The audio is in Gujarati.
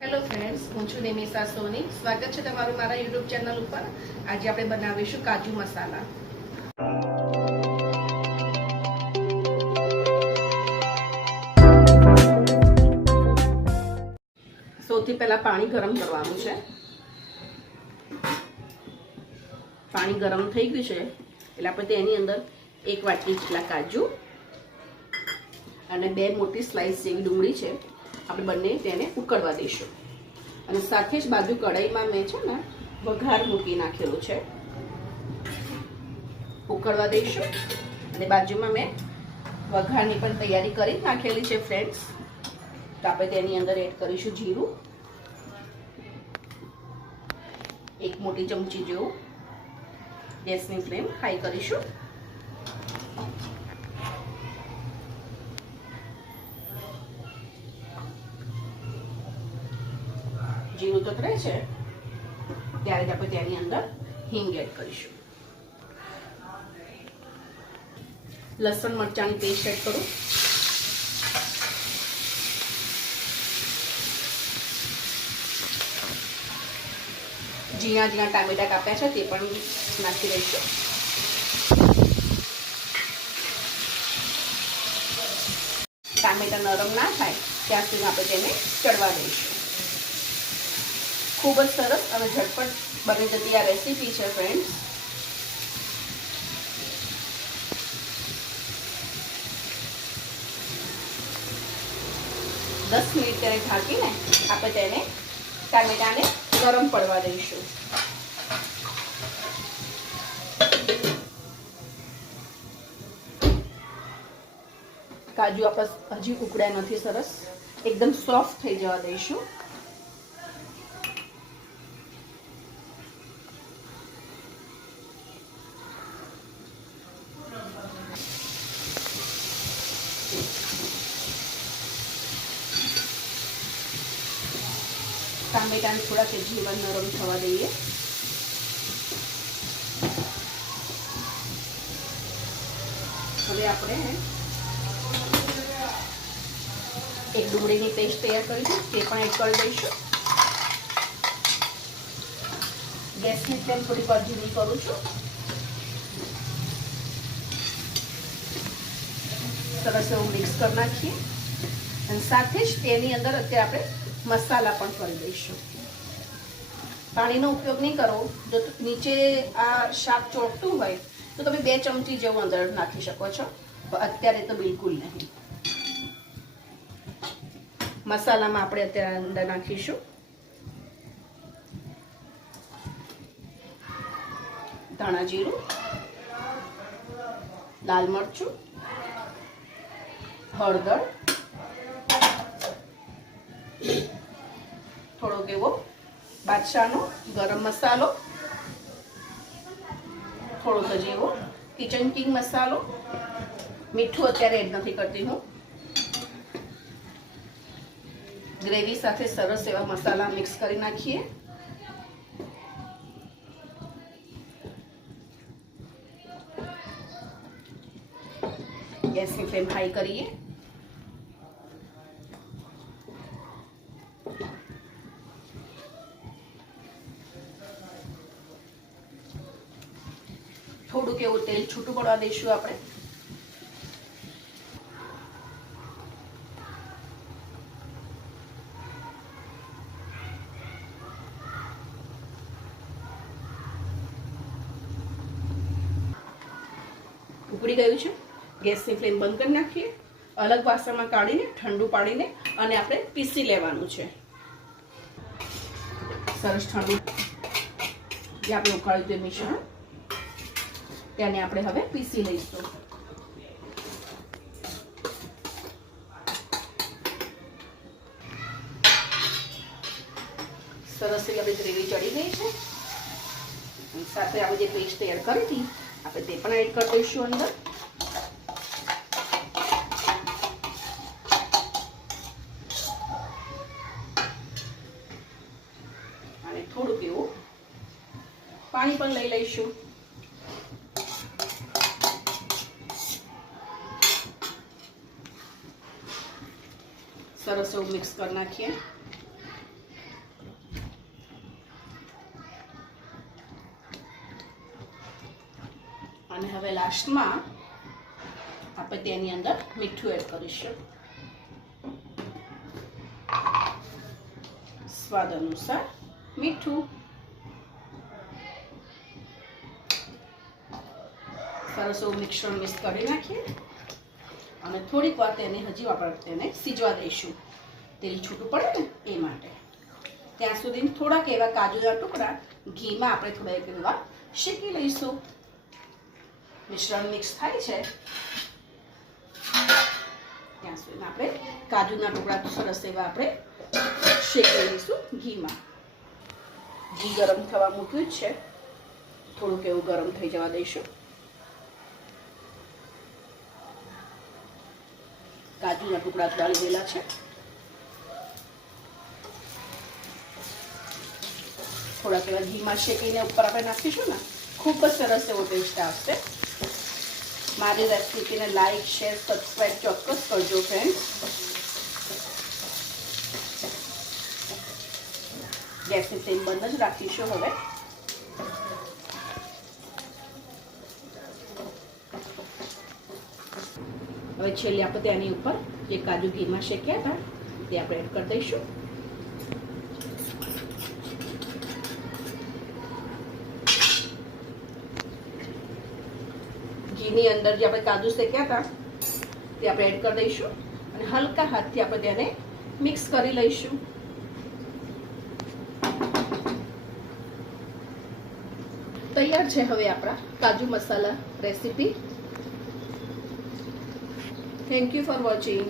હેલો ફ્રેન્ડ્સ, હું છું નિમિષા સોની. સ્વાગત છે તમારું મારા યુટ્યુબ ચેનલ ઉપર. આજે આપણે બનાવીશું કાજુ મસાલા. સૌથી પહેલા પાણી ગરમ કરવાનું છે. પાણી ગરમ થઈ ગયું છે એટલે આપણે તેની અંદર 1 વાટકી જેટલા કાજુ અને 2 મોટી સ્લાઇસ જેવી ડુંગળી છે, આપણે બંને તેને ઉકળવા દઈશું. અને સાથે જ બાજુ કઢાઈમાં મેં છે ને વઘાર મૂકી નાખેલું છે, ઉકળવા દઈશું. અને બાજુમાં મેં વઘારની પણ તૈયારી કરી નાખેલી છે ફ્રેન્ડ્સ. તો આપણે તેની અંદર એડ કરીશું જીરું, 1 મોટી ચમચી જેવું. ગેસની ફ્લેમ હાઈ કરીશું. જીરું તતરે છે ત્યારે જ આપણે તેની અંદર હિંગ એડ કરીશું. લસણ મરચાંની પેસ્ટ એડ કરું. ઝીણા ઝીણા ટામેટા કાપ્યા છે તે પણ નાખી દઈશું. ટામેટા નરમ ના થાય ત્યાં સુધી આપણે તેને ચડવા દઈશું. ખૂબ જ સરસ અને ઝટપટ બની જતી આ રેસીપી છે ફ્રેન્ડ્સ. દસ મિનિટ તેને ઢાંકીને આપણે તેને ટામેટાને ગરમ પડવા દઈશું. કાજુ આપણે હજી ઉકળ્યા નથી, સરસ એકદમ સોફ્ટ થઈ જવા દઈશું. ટામેટાને થોડા તેજીવા નરમ થવા દઈએ. હવે આપણે એક ડુંગળીની પેસ્ટ તૈયાર કરીશું, તે પણ એડ કરી દઈશું. ગેસની ફ્લેમ થોડી વાર ધીમી કરું છું. સરસ એવું મિક્સ કરી નાખીએ. અને સાથે જ તેની અંદર અત્યારે આપણે મસાલા પણ કરી દઈશું. પાણીનો ઉપયોગ નહીં કરો. જો નીચે આ શાક ચોટતું હોય તો તમે 2 ચમચી જેવું અંદર નાખી શકો છો, અત્યારે તો બિલકુલ નહીં. મસાલામાં આપણે અત્યારે અંદર નાખીશું ધાણા જીરું, લાલ મરચું, હળદર, થોડોક એવો બાદશાહનો ગરમ મસાલો, થોડોક જ એવો કિચન કિંગ મસાલો. મીઠું અત્યારે એડ નથી કરતી હું. ગ્રેવી સાથે સરસ એવા મસાલા મિક્સ કરી નાખીએ. ગેસની ફ્લેમ હાઈ કરીએ. થોડુંક એવું તેલ છૂટું પડવા દઈશું આપણે. ઉકળી ગયું છે. ગેસની ફ્લેમ બંધ કરી નાખીએ. અલગ વાસણમાં કાઢીને ઠંડુ પાડીને અને આપણે પીસી લેવાનું છે. સરસ ઠંડુ જે આપણે ઉકાળ્યું તે મિશ્રણ તેને આપણે હવે પીસી લઈશું. સરસ એવી આપણી ગ્રેવી ચડી ગઈ છે. સાથે આપણે જે પેસ્ટ તૈયાર કરી હતી આપણે તે પણ એડ કરી દઈશું અંદર. અને થોડુંક એવું પાણી પણ લઈ લઈશું. સરસ એવું મિક્સ કરી નાખીએ. હવે લાસ્ટમાં આપણે તેની અંદર મીઠું એડ કરીશું, સ્વાદ અનુસાર મીઠું. સરસ એવું મિશ્રણ મિક્સ કરી નાખીએ અને થોડીક વાર તેને હજી આપણે તેને સીજવા દઈશું, તેલ છૂટું પડે ને એ માટે. ત્યાં સુધી થોડાક એવા કાજુના ટુકડા ઘીમાં આપણે થોડા એવા શેકી લઈશું. મિશ્રણ મિક્સ થાય છે ત્યાં સુધી આપણે કાજુના ટુકડા સરસ એવા આપણે શેકી લઈશું ઘીમાં. ઘી ગરમ થવા મૂક્યું જ છે, થોડુંક એવું ગરમ થઈ જવા દઈશું. કાજુના ટુકડા થોડા લીધેલા છે, થોડાક એવા ઘીમાં શેકીને ઉપર આપણે નાખીશું ને, ખૂબ જ સરસ એવો ટેસ્ટ આવશે. મારી રેસીપીને લાઈક, શેર, સબસ્ક્રાઈબ ચોક્કસ કરજો ફ્રેન્ડ્સ. ગેસની ફ્લેમ બંધ જ રાખીશું. હવે છેલ્લે આપણે તેની ઉપર જે કાજુ ઘીમાં શેક્યા હતા તે આપણે એડ કરી દઈશું. ઘીની અંદર જે આપણે કાજુ શેક્યા હતા તે આપણે એડ કરી દઈશું અને હલકા હાથથી આપણે તેને મિક્સ કરી લઈશું. તૈયાર છે હવે આપણા kaju masala recipe. Thank you for watching.